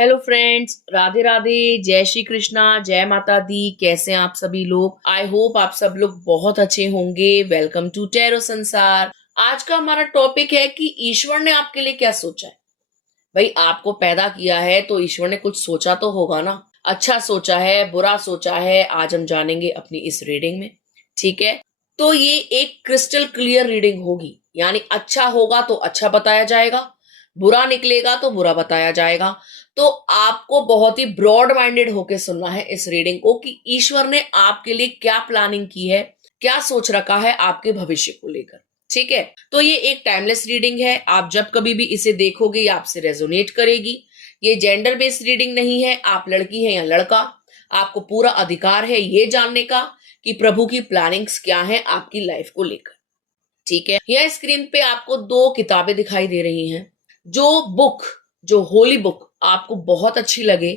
Hello friends, Radhe Radhe, जय श्री कृष्णा, जय माता दी। कैसे हैं आप सभी लोग? आई होप आप सब लोग बहुत अच्छे होंगे। वेलकम टू टैरो संसार। आज का हमारा टॉपिक है कि ईश्वर ने आपके लिए क्या सोचा है। भाई, आपको पैदा किया है तो ईश्वर ने कुछ सोचा तो होगा ना। अच्छा सोचा है, बुरा सोचा है, आज हम जानेंगे अपनी इस रीडिंग में। ठीक है, तो ये एक क्रिस्टल क्लियर रीडिंग होगी, यानी अच्छा होगा तो अच्छा बताया जाएगा, बुरा निकलेगा तो बुरा बताया जाएगा। तो आपको बहुत ही ब्रॉड माइंडेड होके सुनना है इस रीडिंग को कि ईश्वर ने आपके लिए क्या प्लानिंग की है, क्या सोच रखा है आपके भविष्य को लेकर। ठीक है, तो ये एक टाइमलेस रीडिंग है। आप जब कभी भी इसे देखोगे ये आपसे रेजोनेट करेगी। ये जेंडर बेस्ड रीडिंग नहीं है, आप लड़की हैं या लड़का, आपको पूरा अधिकार है ये जानने का कि प्रभु की प्लानिंग्स क्या है आपकी लाइफ को लेकर। ठीक है, यह स्क्रीन पे आपको दो किताबें दिखाई दे रही हैं। जो होली बुक आपको बहुत अच्छी लगे,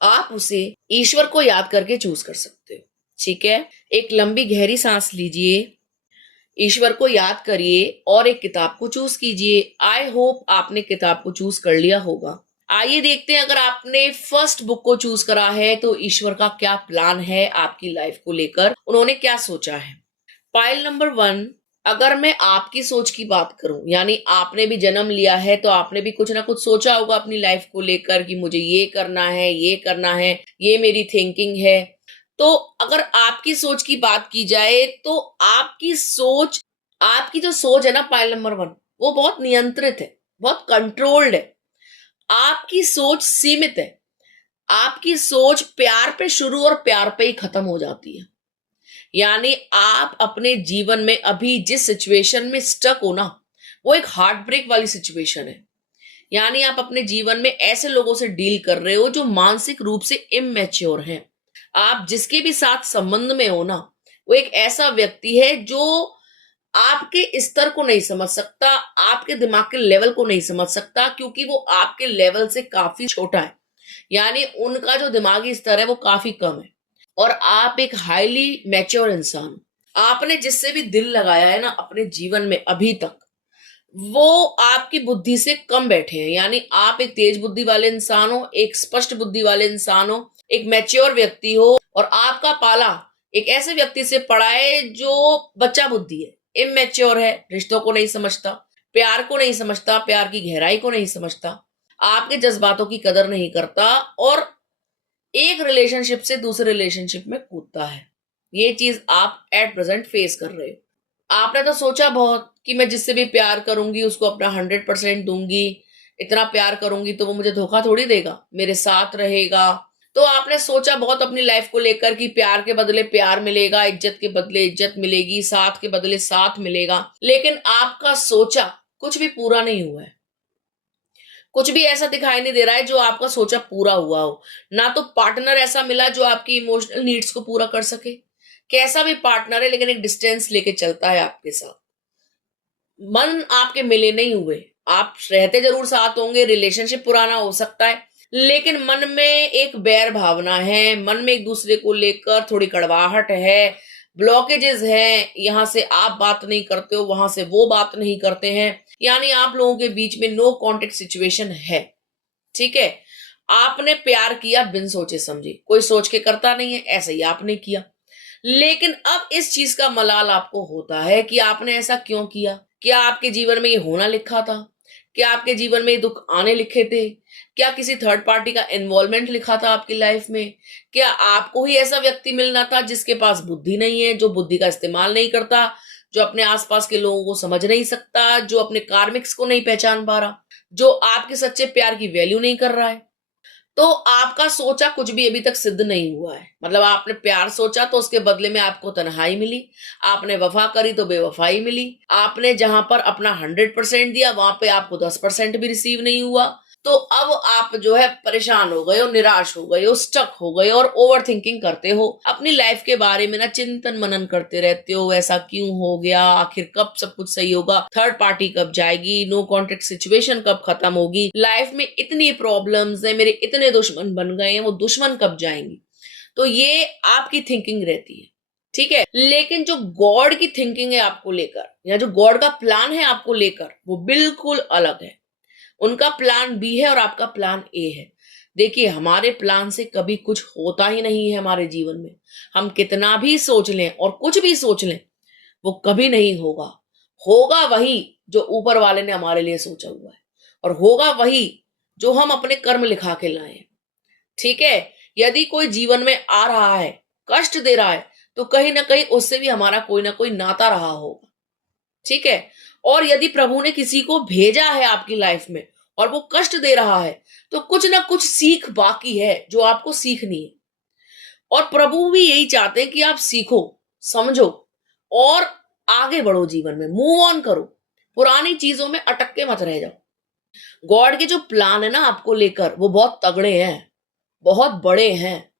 आप उसे ईश्वर को याद करके चूज कर सकते हो। ठीक है, एक लंबी गहरी सांस लीजिए, ईश्वर को याद करिए और एक किताब को चूज कीजिए। आई होप आपने किताब को चूज कर लिया होगा। आइए देखते हैं, अगर आपने फर्स्ट बुक को चूज करा है तो ईश्वर का क्या प्लान है आपकी लाइफ को लेकर, उन्होंने क्या सोचा है। Pile number 1। अगर मैं आपकी सोच की बात करूं, यानी आपने भी जन्म लिया है तो आपने भी कुछ ना कुछ सोचा होगा अपनी लाइफ को लेकर कि मुझे ये करना है, ये करना है, ये मेरी थिंकिंग है। तो अगर आपकी सोच की बात की जाए तो आपकी जो सोच है ना, पाइल नंबर 1, वो बहुत नियंत्रित है, बहुत कंट्रोल्ड है। आपकी सोच सीमित है। आपकी सोच प्यार पे शुरू और प्यार पे ही खत्म हो जाती है। यानी आप अपने जीवन में अभी जिस सिचुएशन में स्टक हो ना, वो एक हार्ट ब्रेक वाली सिचुएशन है। यानी आप अपने जीवन में ऐसे लोगों से डील कर रहे हो जो मानसिक रूप से इमेच्योर हैं। आप जिसके भी साथ संबंध में हो ना, वो एक ऐसा व्यक्ति है जो आपके स्तर को नहीं समझ सकता, आपके दिमाग के लेवल को नहीं समझ सकता, क्योंकि वो आपके लेवल से काफी छोटा है। यानी उनका जो दिमागी स्तर है वो काफी कम है और आप एक हाईली मैच्योर इंसान हो। आपने जिससे भी दिल लगाया है ना अपने जीवन में अभी तक, वो आपकी बुद्धि से कम बैठे हैं। यानी आप एक तेज बुद्धि वाले इंसान हो, एक स्पष्ट बुद्धि वाले इंसान हो, एक मैच्योर व्यक्ति हो, और आपका पाला एक ऐसे व्यक्ति से पड़ा है जो बच्चा बुद्धि है, इमेच्योर है, रिश्तों को नहीं समझता, प्यार को नहीं समझता, प्यार की गहराई को नहीं समझता, आपके जज्बातों की कदर नहीं करता और एक रिलेशनशिप से दूसरे रिलेशनशिप में कूदता है। ये चीज आप एट प्रेजेंट फेस कर रहे हो। आपने तो सोचा बहुत कि मैं जिससे भी प्यार करूंगी उसको अपना 100% दूंगी, इतना प्यार करूंगी तो वो मुझे धोखा थोड़ी देगा, मेरे साथ रहेगा। तो आपने सोचा बहुत अपनी लाइफ को लेकर कि प्यार के बदले प्यार मिलेगा, इज्जत के बदले इज्जत मिलेगी, साथ के बदले साथ मिलेगा। लेकिन आपका सोचा कुछ भी पूरा नहीं हुआ है। कुछ भी ऐसा दिखाई नहीं दे रहा है जो आपका सोचा पूरा हुआ हो। ना तो पार्टनर ऐसा मिला जो आपकी इमोशनल नीड्स को पूरा कर सके। कैसा भी पार्टनर है लेकिन एक डिस्टेंस लेके चलता है आपके साथ। मन आपके मिले नहीं हुए। आप रहते जरूर साथ होंगे, रिलेशनशिप पुराना हो सकता है, लेकिन मन में एक बैर भावना है, मन में एक दूसरे को लेकर थोड़ी कड़वाहट है, ब्लॉकेजेस हैं। यहां से आप बात नहीं करते हो, वहां से वो बात नहीं करते हैं। यानी आप लोगों के बीच में नो कॉन्टेक्ट सिचुएशन है। ठीक है, आपने प्यार किया बिन सोचे समझे, कोई सोच के करता नहीं है, ऐसा ही आपने किया। लेकिन अब इस चीज का मलाल आपको होता है कि आपने ऐसा क्यों किया। क्या आपके जीवन में ये होना लिखा था? क्या आपके जीवन में ये दुख आने लिखे थे? क्या किसी थर्ड पार्टी का इन्वॉल्वमेंट लिखा था आपकी लाइफ में? क्या आपको ही ऐसा व्यक्ति मिलना था जिसके पास बुद्धि नहीं है, जो बुद्धि का इस्तेमाल नहीं करता, जो अपने आसपास के लोगों को समझ नहीं सकता, जो अपने कार्मिक्स को नहीं पहचान पा रहा, जो आपके सच्चे प्यार की वैल्यू नहीं कर रहा है? तो आपका सोचा कुछ भी अभी तक सिद्ध नहीं हुआ है। मतलब आपने प्यार सोचा तो उसके बदले में आपको तन्हाई मिली, आपने वफा करी तो बेवफाई मिली, आपने जहां पर अपना 100% दिया वहां पे आपको 10% भी रिसीव नहीं हुआ। तो अब आप जो है परेशान हो गए हो, निराश हो गए हो, स्टक हो गए हो और ओवर थिंकिंग करते हो अपनी लाइफ के बारे में ना, चिंतन मनन करते रहते हो। ऐसा क्यों हो गया, आखिर कब सब कुछ सही होगा, थर्ड पार्टी कब जाएगी, नो कॉन्टेक्ट सिचुएशन कब खत्म होगी, लाइफ में इतनी प्रॉब्लम्स है, मेरे इतने दुश्मन बन गए हैं, वो दुश्मन कब जाएंगी। तो ये आपकी थिंकिंग रहती है। ठीक है, लेकिन जो गॉड की थिंकिंग है आपको लेकर, या जो गॉड का प्लान है आपको लेकर, वो बिल्कुल अलग है। उनका प्लान बी है और आपका प्लान ए है। देखिए, हमारे प्लान से कभी कुछ होता ही नहीं है हमारे जीवन में। हम कितना भी सोच लें और कुछ भी सोच लें, वो कभी नहीं होगा। होगा वही जो ऊपर वाले ने हमारे लिए सोचा हुआ है, और होगा वही जो हम अपने कर्म लिखा के लाए हैं। ठीक है? यदि कोई जीवन में आ रहा है, कष्ट दे रहा है, तो कहीं ना कहीं उससे भी हमारा कोई ना कोई नाता रहा होगा। ठीक है? और यदि प्रभु ने किसी को भेजा है आपकी लाइफ में और वो कष्ट दे रहा है, तो कुछ ना कुछ सीख बाकी है जो आपको सीखनी है। और प्रभु भी यही चाहते हैं कि आप सीखो, समझो और आगे बढ़ो, जीवन में मूव ऑन करो। पुरानी चीजों में अटक के मत रह जाओ। गॉड के जो प्लान है ना आपको लेकर, वो बहुत तगड़े हैं, बहुत बड़े हैं।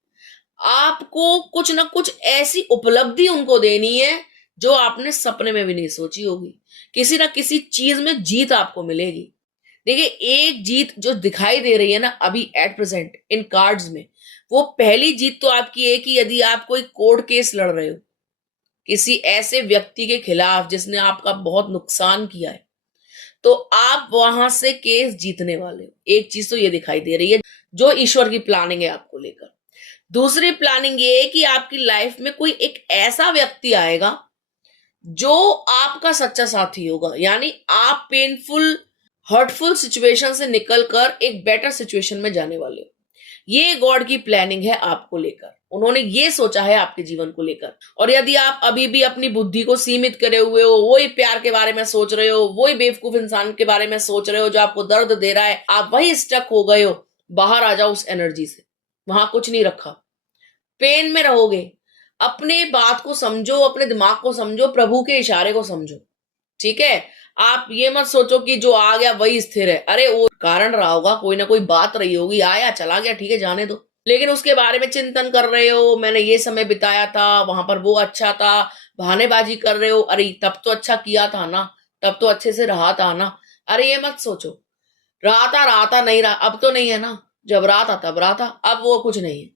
आपको कुछ ना कुछ ऐसी उपलब्धि उनको देनी है जो आपने सपने में भी नहीं सोची होगी। किसी ना किसी चीज में जीत आपको मिलेगी। देखिए, एक जीत जो दिखाई दे रही है ना अभी एट प्रेजेंट इन कार्ड्स में, वो पहली जीत तो आपकी है कि यदि आप कोई कोर्ट केस लड़ रहे हो किसी ऐसे व्यक्ति के खिलाफ जिसने आपका बहुत नुकसान किया है, तो आप वहां से केस जीतने वाले हो। एक चीज तो ये दिखाई दे रही है जो ईश्वर की प्लानिंग है आपको लेकर। दूसरी प्लानिंग ये है कि आपकी लाइफ में कोई एक ऐसा व्यक्ति आएगा जो आपका सच्चा साथी होगा। यानी आप पेनफुल हर्टफुल सिचुएशन से निकलकर एक बेटर सिचुएशन में जाने वाले हो। ये गॉड की प्लानिंग है आपको लेकर। उन्होंने ये सोचा है आपके जीवन को लेकर। और यदि आप अभी भी अपनी बुद्धि को सीमित करे हुए हो, वही प्यार के बारे में सोच रहे हो, वही बेवकूफ इंसान के बारे में सोच रहे हो जो आपको दर्द दे रहा है, आप वही स्टक हो गए हो, बाहर आ जाओ उस एनर्जी से। वहां कुछ नहीं रखा। पेन में रहोगे, अपने बात को समझो, अपने दिमाग को समझो, प्रभु के इशारे को समझो। ठीक है? आप ये मत सोचो कि जो आ गया वही स्थिर है। अरे वो कारण रहा होगा, कोई ना कोई बात रही होगी, आया चला गया, ठीक है जाने दो। लेकिन उसके बारे में चिंतन कर रहे हो, मैंने ये समय बिताया था, वहां पर वो अच्छा था, बहानेबाजी कर रहे हो, अरे तब तो अच्छा किया था ना, तब तो अच्छे से रहा था ना। अरे ये मत सोचो, रहा था नहीं रहा, अब तो नहीं है ना, जब रहा था तब रहा था, अब वो कुछ नहीं है।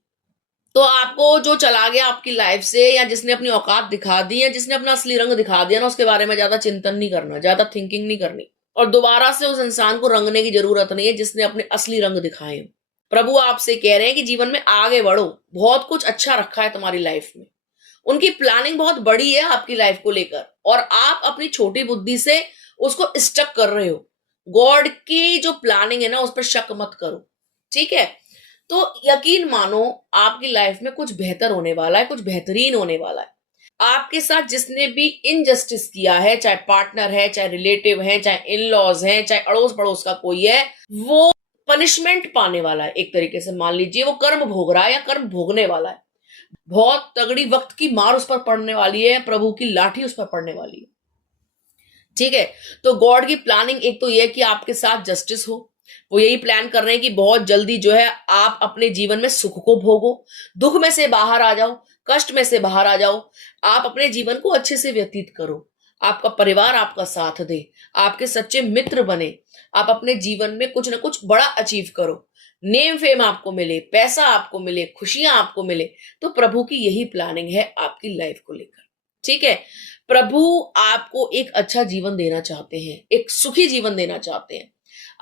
तो आपको जो चला गया आपकी लाइफ से, या जिसने अपनी औकात दिखा दी, या जिसने अपना असली रंग दिखा दिया ना, उसके बारे में ज्यादा चिंतन नहीं करना, ज्यादा थिंकिंग नहीं करनी। और दोबारा से उस इंसान को रंगने की जरूरत नहीं है जिसने अपने असली रंग दिखाए हैं। प्रभु आपसे कह रहे हैं कि जीवन में आगे बढ़ो, बहुत कुछ अच्छा रखा है तुम्हारी लाइफ में। उनकी प्लानिंग बहुत बड़ी है आपकी लाइफ को लेकर, और आप अपनी छोटी बुद्धि से उसको स्टक कर रहे हो। गॉड की जो प्लानिंग है ना, उस पर शक मत करो। ठीक है? तो यकीन मानो, आपकी लाइफ में कुछ बेहतर होने वाला है, कुछ बेहतरीन होने वाला है। आपके साथ जिसने भी इनजस्टिस किया है, चाहे पार्टनर है, चाहे रिलेटिव है, चाहे इन लॉज है, चाहे अड़ोस पड़ोस का कोई है, वो पनिशमेंट पाने वाला है। एक तरीके से मान लीजिए वो कर्म भोग रहा है या कर्म भोगने वाला है। बहुत तगड़ी वक्त की मार उस पर पड़ने वाली है, प्रभु की लाठी उस पर पड़ने वाली है। ठीक है? तो गॉड की प्लानिंग एक तो यह कि आपके साथ जस्टिस हो। वो यही प्लान कर रहे हैं कि बहुत जल्दी जो है आप अपने जीवन में सुख को भोगो, दुख में से बाहर आ जाओ, कष्ट में से बाहर आ जाओ, आप अपने जीवन को अच्छे से व्यतीत करो, आपका परिवार आपका साथ दे, आपके सच्चे मित्र बने, आप अपने जीवन में कुछ ना कुछ बड़ा अचीव करो, नेम फेम आपको मिले, पैसा आपको मिले, खुशियां आपको मिले। तो प्रभु की यही प्लानिंग है आपकी लाइफ को लेकर। ठीक है? प्रभु आपको एक अच्छा जीवन देना चाहते हैं, एक सुखी जीवन देना चाहते हैं।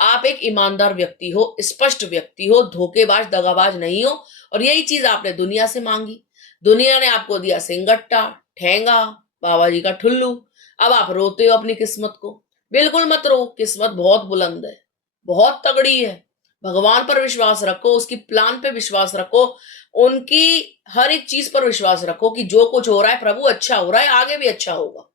आप एक ईमानदार व्यक्ति हो, स्पष्ट व्यक्ति हो, धोखेबाज दगाबाज नहीं हो। और यही चीज आपने दुनिया से मांगी। दुनिया ने आपको दिया सिंगट्टा, ठेंगा, बाबा जी का ठुल्लू। अब आप रोते हो अपनी किस्मत को। बिल्कुल मत रो, किस्मत बहुत बुलंद है, बहुत तगड़ी है। भगवान पर विश्वास रखो, उसकी प्लान पे विश्वास रखो, उनकी हर एक चीज पर विश्वास रखो कि जो कुछ हो रहा है प्रभु अच्छा हो रहा है, आगे भी अच्छा होगा।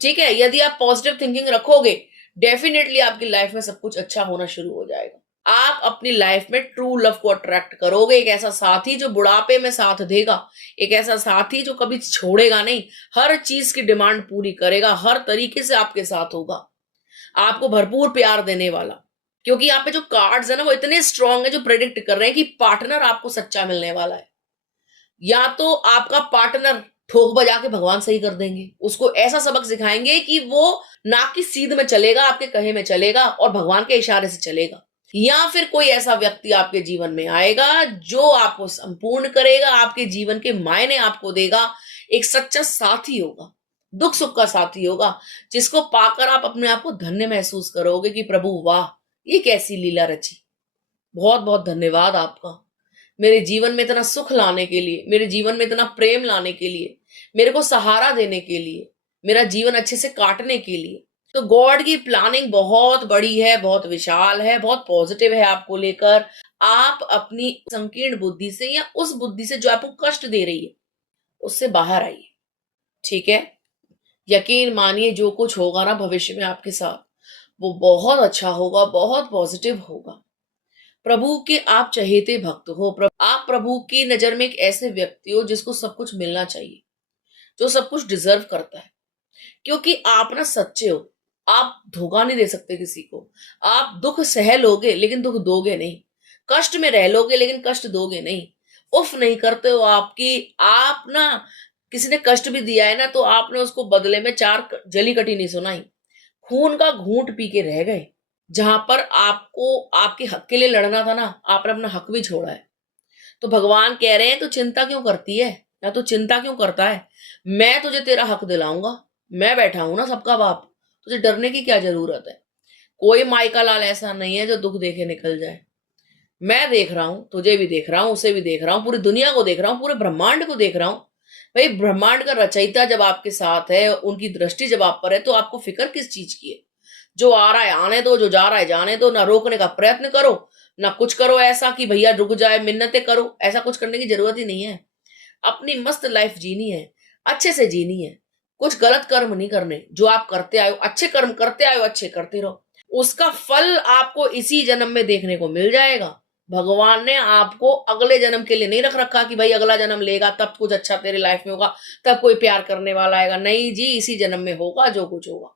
ठीक है? यदि आप पॉजिटिव थिंकिंग रखोगे, डेफिनेटली आपकी लाइफ में सब कुछ अच्छा होना शुरू हो जाएगा। आप अपनी लाइफ में ट्रू लव को अट्रैक्ट करोगे, एक ऐसा साथी जो बुढ़ापे में साथ देगा, एक ऐसा साथी जो कभी छोड़ेगा नहीं, हर चीज की डिमांड पूरी करेगा, हर तरीके से आपके साथ होगा, आपको भरपूर प्यार देने वाला। क्योंकि यहाँ पे जो कार्ड्स है ना, वो इतने स्ट्रांग है जो प्रेडिक्ट कर रहे हैं कि पार्टनर आपको सच्चा मिलने वाला है। या तो आपका पार्टनर ठोक बजा के भगवान सही कर देंगे, उसको ऐसा सबक सिखाएंगे कि वो नाक की सीध में चलेगा, आपके कहे में चलेगा और भगवान के इशारे से चलेगा। या फिर कोई ऐसा व्यक्ति आपके जीवन में आएगा जो आपको संपूर्ण करेगा, आपके जीवन के मायने आपको देगा, एक सच्चा साथी होगा, दुख सुख का साथी होगा, जिसको पाकर आप अपने आप को धन्य महसूस करोगे कि प्रभु वाह, ये कैसी लीला रची। बहुत बहुत धन्यवाद आपका, मेरे जीवन में इतना सुख लाने के लिए, मेरे जीवन में इतना प्रेम लाने के लिए, मेरे को सहारा देने के लिए, मेरा जीवन अच्छे से काटने के लिए। तो गॉड की प्लानिंग बहुत बड़ी है, बहुत विशाल है, बहुत पॉजिटिव है आपको लेकर। आप अपनी संकीर्ण बुद्धि से या उस बुद्धि से जो आपको कष्ट दे रही है उससे बाहर आइए, ठीक है। यकीन मानिए जो कुछ होगा ना भविष्य में आपके साथ वो बहुत अच्छा होगा, बहुत पॉजिटिव होगा। प्रभु के आप चहेते भक्त हो, आप प्रभु की नजर में एक ऐसे व्यक्ति हो जिसको सब कुछ मिलना चाहिए, जो सब कुछ डिजर्व करता है, क्योंकि आप ना सच्चे हो। आप धोखा नहीं दे सकते किसी को। आप दुख सह लोगे लेकिन दुख दोगे नहीं, कष्ट में रह लोगे लेकिन कष्ट दोगे नहीं, उफ नहीं करते हो आपकी। आप ना किसी ने कष्ट भी दिया है ना तो आपने उसको बदले में 4 जली कटी नहीं सुनाई, खून का घूंट पी के रह गए। जहां पर आपको आपके हक के लिए लड़ना था ना, आपने अपना हक भी छोड़ा है। तो भगवान कह रहे हैं तो चिंता क्यों करती है, या तो चिंता क्यों करता है, मैं तुझे तेरा हक दिलाऊंगा। मैं बैठा हूं ना सबका बाप, तुझे डरने की क्या जरूरत है। कोई माइका लाल ऐसा नहीं है जो दुख देखे निकल जाए। मैं देख रहा हूं, तुझे भी देख रहा हूं, उसे भी देख रहा हूं, पूरी दुनिया को देख रहा हूं, पूरे ब्रह्मांड को देख रहा हूं। भाई ब्रह्मांड का रचयिता जब आपके साथ है, उनकी दृष्टि जब आप पर है, तो आपको फिक्र किस चीज की है। जो आ रहा है आने दो, जो जा रहा है जाने दो, ना रोकने का प्रयत्न करो, ना कुछ करो ऐसा कि भैया रुक जाए, मिन्नतें करो, ऐसा कुछ करने की जरूरत ही नहीं है। अपनी मस्त लाइफ जीनी है, अच्छे से जीनी है, कुछ गलत कर्म नहीं करने। जो आप करते आए हो, अच्छे कर्म करते आए हो, अच्छे करते रहो, उसका फल आपको इसी जन्म में देखने को मिल जाएगा। भगवान ने आपको अगले जन्म के लिए नहीं रख रखा कि भाई अगला जन्म लेगा तब कुछ अच्छा तेरे लाइफ में होगा, तब कोई प्यार करने वाला आएगा। नहीं जी, इसी जन्म में होगा जो कुछ होगा,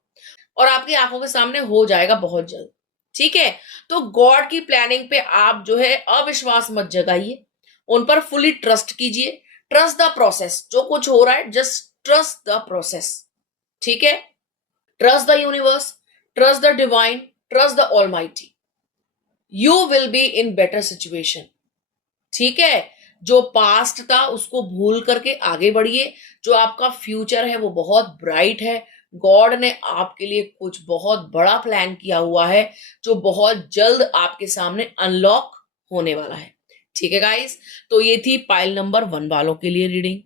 और आपकी आंखों के सामने हो जाएगा बहुत जल्द, ठीक है। तो गॉड की प्लानिंग पे आप जो है अविश्वास मत जगाइए, उन पर फुली ट्रस्ट कीजिए। ट्रस्ट द प्रोसेस, जो कुछ हो रहा है जस्ट ट्रस्ट द प्रोसेस, ठीक है। Trust the universe, trust the divine, trust the almighty, you will be in better situation, ठीक है। जो पास्ट था उसको भूल करके आगे बढ़िए, जो आपका फ्यूचर है वो बहुत ब्राइट है। गॉड ने आपके लिए कुछ बहुत बड़ा प्लान किया हुआ है जो बहुत जल्द आपके सामने अनलॉक होने वाला है, ठीक है गाइस। तो ये थी पाइल नंबर 1 वालों के लिए रीडिंग।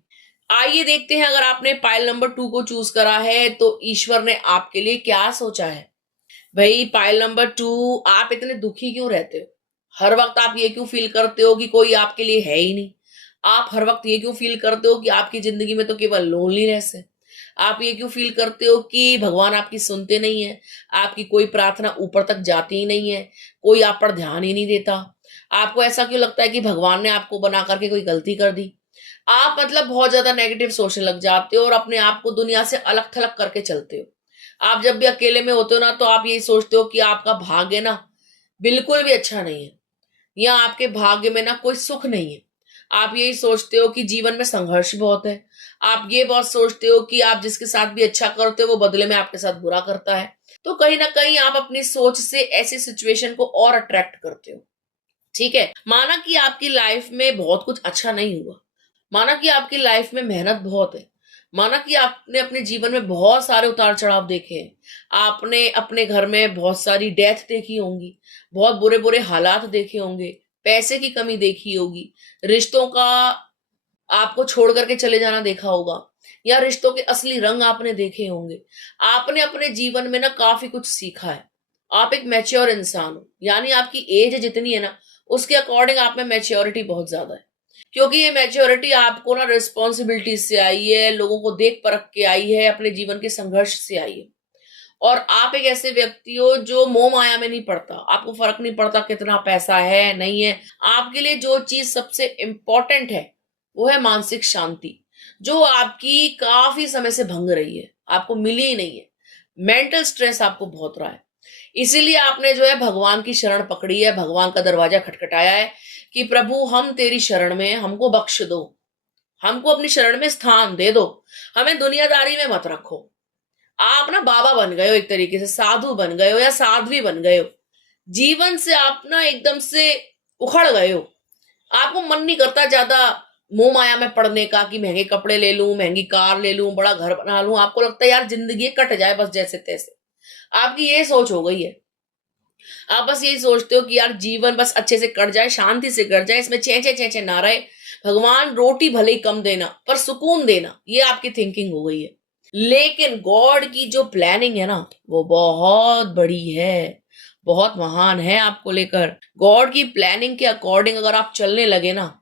आइए देखते हैं, अगर आपने पाइल नंबर 2 को चूज करा है तो ईश्वर ने आपके लिए क्या सोचा है। भाई पाइल नंबर 2, आप इतने दुखी क्यों रहते हो, हर वक्त आप ये क्यों फील करते हो कि कोई आपके लिए है ही नहीं। आप हर वक्त ये क्यों फील करते हो कि आपकी जिंदगी में तो केवल लोनलीनेस है। आप ये क्यों फील करते हो कि भगवान आपकी सुनते नहीं है, आपकी कोई प्रार्थना ऊपर तक जाती ही नहीं है, कोई आप पर ध्यान ही नहीं देता। आपको ऐसा क्यों लगता है कि भगवान ने आपको बना करके कोई गलती कर दी। आप मतलब बहुत ज्यादा नेगेटिव सोचने लग जाते हो और अपने आप को दुनिया से अलग थलग करके चलते हो। आप जब भी अकेले में होते हो ना तो आप यही सोचते हो कि आपका भाग्य ना बिल्कुल भी अच्छा नहीं है, या आपके भाग्य में ना कोई सुख नहीं है। आप यही सोचते हो कि जीवन में संघर्ष बहुत है। आप ये बहुत सोचते हो कि आप जिसके साथ भी अच्छा करते हो वो बदले में आपके साथ बुरा करता है। तो कहीं ना कहीं आप अपनी सोच से ऐसी सिचुएशन को और अट्रैक्ट करते हो, ठीक है। माना कि आपकी लाइफ में बहुत कुछ अच्छा नहीं हुआ, माना कि आपकी लाइफ में मेहनत बहुत है, माना कि आपने अपने जीवन में बहुत सारे उतार चढ़ाव देखे हैं, आपने अपने घर में बहुत सारी डेथ देखी होंगी, बहुत बुरे बुरे हालात देखे होंगे, पैसे की कमी देखी होगी, रिश्तों का आपको छोड़ करके चले जाना देखा होगा, या रिश्तों के असली रंग आपने देखे होंगे। आपने अपने जीवन में ना काफी कुछ सीखा है। आप एक मैच्योर इंसान हो, यानी आपकी एज जितनी है ना उसके अकॉर्डिंग आप में मैच्योरिटी बहुत ज्यादा है, क्योंकि ये मैच्योरिटी आपको ना रिस्पॉन्सिबिलिटी से आई है, लोगों को देख परख के आई है, अपने जीवन के संघर्ष से आई है। और आप एक ऐसे व्यक्ति हो जो मोह माया में नहीं पड़ता, आपको फर्क नहीं पड़ता कितना पैसा है नहीं है। आपके लिए जो चीज सबसे इंपॉर्टेंट है वो है मानसिक शांति, जो आपकी काफी समय से भंग रही है, आपको मिली ही नहीं है। मेंटल स्ट्रेस आपको बहुत रहा है, इसीलिए आपने जो है भगवान की शरण पकड़ी है, भगवान का दरवाजा खटखटाया है कि प्रभु हम तेरी शरण में, हमको बख्श दो, हमको अपनी शरण में स्थान दे दो, हमें दुनियादारी में मत रखो। आप ना बाबा बन गए हो, एक तरीके से साधु बन गए हो या साध्वी बन गए हो, जीवन से आप ना एकदम से उखड़ गए हो। आपको मन नहीं करता ज्यादा मोह माया में पड़ने का कि महंगे कपड़े ले लूं, महंगी कार ले लूं, बड़ा घर बना लूं। आपको लगता है यार जिंदगी कट जाए बस जैसे तैसे, आपकी ये सोच हो गई है। आप बस यही सोचते हो कि यार जीवन बस अच्छे से कट जाए, शांति से कट जाए, इसमें चें ना रहे, भगवान रोटी भले ही कम देना पर सुकून देना, ये आपकी थिंकिंग हो गई है। लेकिन गॉड की जो प्लानिंग है ना, वो बहुत बड़ी है, बहुत महान है आपको लेकर। गॉड की प्लानिंग के अकॉर्डिंग अगर आप चलने लगे ना,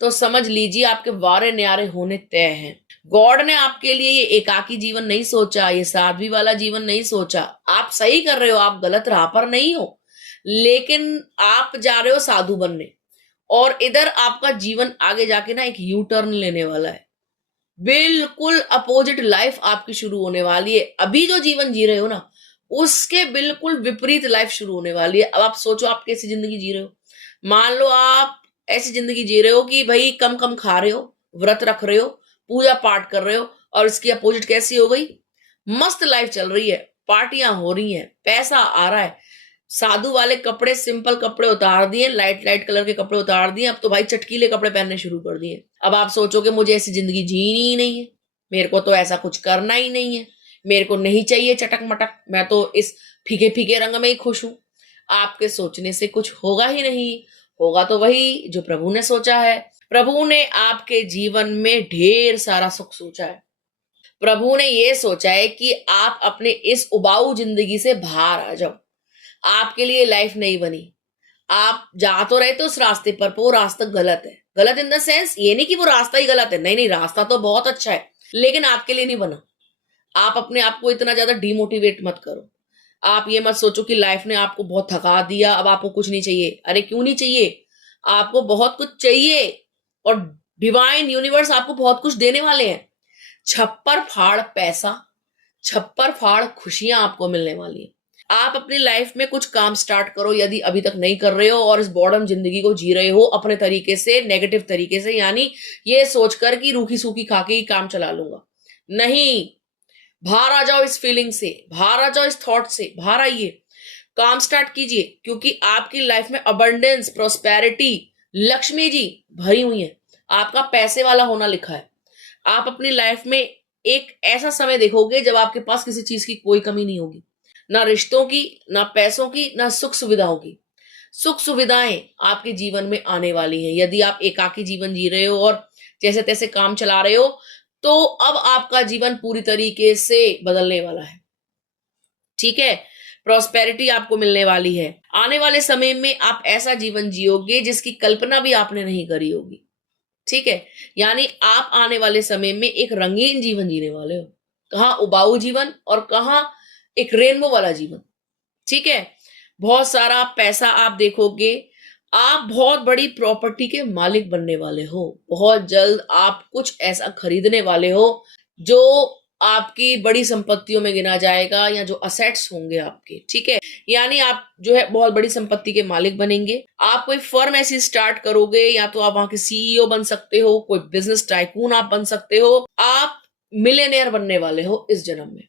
तो समझ लीजिए आपके वारे न्यारे होने तय हैं। गॉड ने आपके लिए ये एकाकी जीवन नहीं सोचा, ये साध्वी वाला जीवन नहीं सोचा। आप सही कर रहे हो, आप गलत राह पर नहीं हो, लेकिन आप जा रहे हो साधु बनने, और इधर आपका जीवन आगे जाके ना एक यू टर्न लेने वाला है। बिल्कुल अपोजिट लाइफ आपकी शुरू होने वाली है। अभी जो जीवन जी रहे हो ना, उसके बिल्कुल विपरीत लाइफ शुरू होने वाली है। अब आप सोचो आप कैसी जिंदगी जी रहे हो। मान लो आप ऐसी जिंदगी जी रहे हो कि भाई कम कम खा रहे हो, व्रत रख रहे हो, पूजा पाठ कर रहे हो, और इसकी अपोजिट कैसी हो गई, मस्त लाइफ चल रही है, पार्टियां हो रही हैं, पैसा आ रहा है, साधु वाले कपड़े, सिंपल कपड़े उतार दिए, लाइट लाइट कलर के कपड़े उतार दिए, अब तो भाई चटकीले कपड़े पहनने शुरू कर दिए। अब आप सोचोगे मुझे ऐसी जिंदगी जीनी ही नहीं है, मेरे को तो ऐसा कुछ करना ही नहीं है, मेरे को नहीं चाहिए चटक मटक, मैं तो इस फीके फीके रंग में ही खुश हूं। आपके सोचने से कुछ होगा ही नहीं, होगा तो वही जो प्रभु ने सोचा है। प्रभु ने आपके जीवन में ढेर सारा सुख सोचा है। प्रभु ने ये सोचा है कि आप अपने इस उबाऊ जिंदगी से बाहर आ जाओ। आपके लिए लाइफ नहीं बनी, आप जा तो रहे थे उस रास्ते पर वो रास्ता गलत है। गलत इन द सेंस ये नहीं कि वो रास्ता ही गलत है, नहीं नहीं, रास्ता तो बहुत अच्छा है, लेकिन आपके लिए नहीं बना। आप अपने आप को इतना ज्यादा डिमोटिवेट मत करो। आप ये मत सोचो कि लाइफ ने आपको बहुत थका दिया, अब आपको कुछ नहीं चाहिए। अरे क्यों नहीं चाहिए, आपको बहुत कुछ चाहिए, और डिवाइन यूनिवर्स आपको बहुत कुछ देने वाले हैं। छप्पर फाड़ पैसा, छप्पर फाड़ खुशियां आपको मिलने वाली है। आप अपनी लाइफ में कुछ काम स्टार्ट करो, यदि अभी तक नहीं कर रहे हो और इस बॉर्डम जिंदगी को जी रहे हो अपने तरीके से, नेगेटिव तरीके से, यानी ये सोचकर कि रूखी सूखी खा के ही काम चला लूंगा। नहीं, बाहर आ जाओ इस फीलिंग से, बाहर आ जाओ इस थॉट से, बाहर आइए, काम स्टार्ट कीजिए, क्योंकि आपकी लाइफ में अबंडेंस, प्रोस्पेरिटी, लक्ष्मी जी भरी हुई है। आपका पैसे वाला होना लिखा है। आप अपनी लाइफ में एक ऐसा समय देखोगे जब आपके पास किसी चीज की कोई कमी नहीं होगी, ना रिश्तों की, ना पैसों की, ना सुख सुविधाओं की। सुख सुविधाएं आपके जीवन में आने वाली हैं। यदि आप एकाकी जीवन जी रहे हो और जैसे तैसे काम चला रहे हो, तो अब आपका जीवन पूरी तरीके से बदलने वाला है। ठीक है, प्रॉस्पेरिटी आपको मिलने वाली है। आने वाले समय में आप ऐसा जीवन जियोगे जिसकी कल्पना भी आपने नहीं करी होगी। ठीक है, यानी आप आने वाले समय में एक रंगीन जीवन जीने वाले हो। कहाँ उबाऊ जीवन और कहाँ एक रेनबो वाला जीवन। ठीक है, बहुत सारा पैसा आप देखोगे, आप बहुत बड़ी प्रॉपर्टी के मालिक बनने वाले हो। बहुत जल्द आप कुछ ऐसा खरीदने वाले हो जो आपकी बड़ी संपत्तियों में गिना जाएगा, या जो असेट्स होंगे आपके। ठीक है, यानी आप जो है बहुत बड़ी संपत्ति के मालिक बनेंगे। आप कोई फर्म ऐसी स्टार्ट करोगे, या तो आप वहां के सीईओ बन सकते हो, कोई बिजनेस टाइकून आप बन सकते हो। आप मिलियनेयर बनने वाले हो इस जन्म में।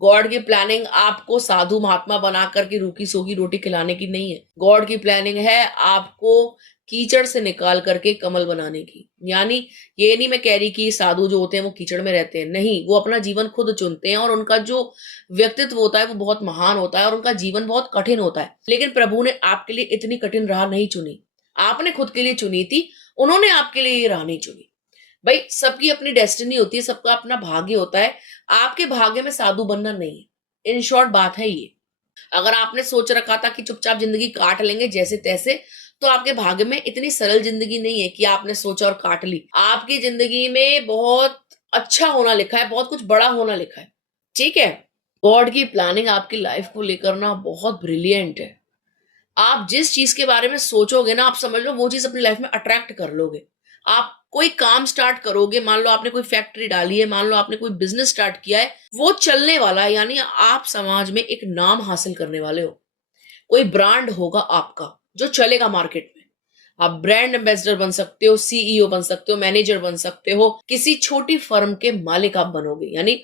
गॉड की प्लानिंग आपको साधु महात्मा बना करके रूखी सूखी रोटी खिलाने की नहीं है। गॉड की प्लानिंग है आपको कीचड़ से निकाल करके कमल बनाने की। यानी ये नहीं मैं कह रही कि साधु जो होते हैं वो कीचड़ में रहते हैं, नहीं, वो अपना जीवन खुद चुनते हैं, और उनका जो व्यक्तित्व होता है वो बहुत महान होता है, और उनका जीवन बहुत कठिन होता है। लेकिन प्रभु ने आपके लिए इतनी कठिन राह नहीं चुनी, आपने खुद के लिए चुनी थी, उन्होंने आपके लिए ये राह नहीं चुनी। भाई सबकी अपनी डेस्टिनी होती है, सबका अपना भाग्य होता है। आपके भाग्य में साधु बनना नहीं है, इन शॉर्ट बात है ये। अगर आपने सोच रखा था कि चुपचाप जिंदगी काट लेंगे जैसे तैसे, तो आपके भाग्य में इतनी सरल जिंदगी नहीं है कि आपने सोचा और काट ली। आपकी जिंदगी में बहुत अच्छा होना लिखा है, बहुत कुछ बड़ा होना लिखा है। ठीक है, गॉड की प्लानिंग आपकी लाइफ को लेकर ना बहुत ब्रिलियंट है। आप जिस चीज के बारे में सोचोगे ना, आप समझ लो वो चीज अपनी लाइफ में अट्रैक्ट कर लोगे। आप कोई काम स्टार्ट करोगे, मान लो आपने कोई फैक्ट्री डाली है, मान लो आपने कोई बिजनेस स्टार्ट किया है, वो चलने वाला है, यानी आप समाज में एक नाम हासिल करने वाले हो। कोई ब्रांड होगा आपका जो चलेगा मार्केट में। आप ब्रांड एम्बेसडर बन सकते हो, सीईओ बन सकते हो, मैनेजर बन सकते हो, किसी छोटी फर्म के मालिक आप बनोगे। यानी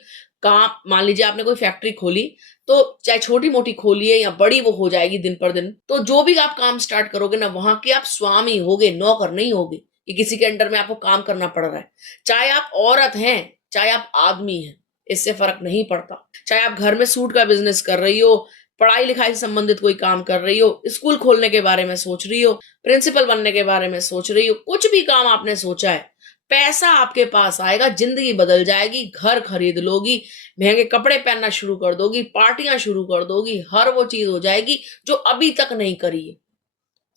काम, मान लीजिए आपने कोई फैक्ट्री खोली, तो चाहे छोटी मोटी खोलिए या बड़ी, वो हो जाएगी दिन पर दिन। तो जो भी आप काम स्टार्ट करोगे ना, वहां के आप स्वामी होगे, नौकर नहीं होगे कि किसी के अंडर में आपको काम करना पड़ रहा है। चाहे आप औरत हैं, चाहे आप आदमी हैं, इससे फर्क नहीं पड़ता। चाहे आप घर में सूट का बिजनेस कर रही हो, पढ़ाई लिखाई से संबंधित कोई काम कर रही हो, स्कूल खोलने के बारे में सोच रही हो, प्रिंसिपल बनने के बारे में सोच रही हो, कुछ भी काम आपने सोचा है, पैसा आपके पास आएगा, जिंदगी बदल जाएगी, घर खरीद लोगी, महंगे कपड़े पहनना शुरू कर दोगी, पार्टियां शुरू कर दोगी, हर वो चीज हो जाएगी जो अभी तक नहीं करी है।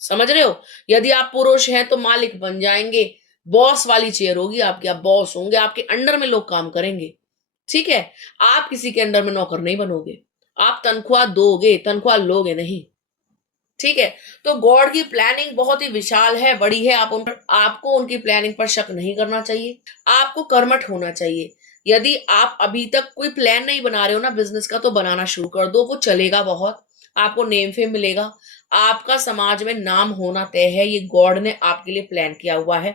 समझ रहे हो? यदि आप पुरुष हैं तो मालिक बन जाएंगे, बॉस वाली चेयर होगी आपकी, आप बॉस होंगे, आपके अंडर में लोग काम करेंगे। ठीक है? आप किसी के अंडर में नौकर नहीं बनोगे, आप तनख्वाह दोगे, तनख्वाह लोगे नहीं। ठीक है? तो गॉड की प्लानिंग बहुत ही विशाल है, बड़ी है। आपको उनकी प्लानिंग पर शक नहीं करना चाहिए, आपको कर्मठ होना चाहिए। यदि आप अभी तक कोई प्लान नहीं बना रहे हो ना बिजनेस का, तो बनाना शुरू कर दो, वो चलेगा बहुत, आपको नेम फेम मिलेगा, आपका समाज में नाम होना तय है, ये गॉड ने आपके लिए प्लान किया हुआ है।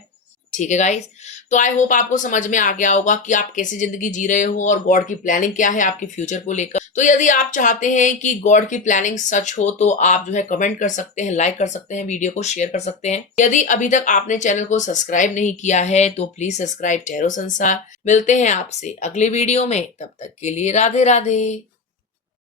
ठीक है गाइस, तो आई होप आपको समझ में आ गया होगा कि आप कैसी जिंदगी जी रहे हो और गॉड की प्लानिंग क्या है आपके फ्यूचर को लेकर। तो यदि आप चाहते हैं कि गॉड की प्लानिंग सच हो तो आप जो है कमेंट कर सकते हैं, लाइक कर सकते हैं, वीडियो को शेयर कर सकते हैं। यदि अभी तक आपने चैनल को सब्सक्राइब नहीं किया है तो प्लीज सब्सक्राइब टैरो संसार। मिलते हैं आपसे अगले वीडियो में, तब तक के लिए राधे राधे।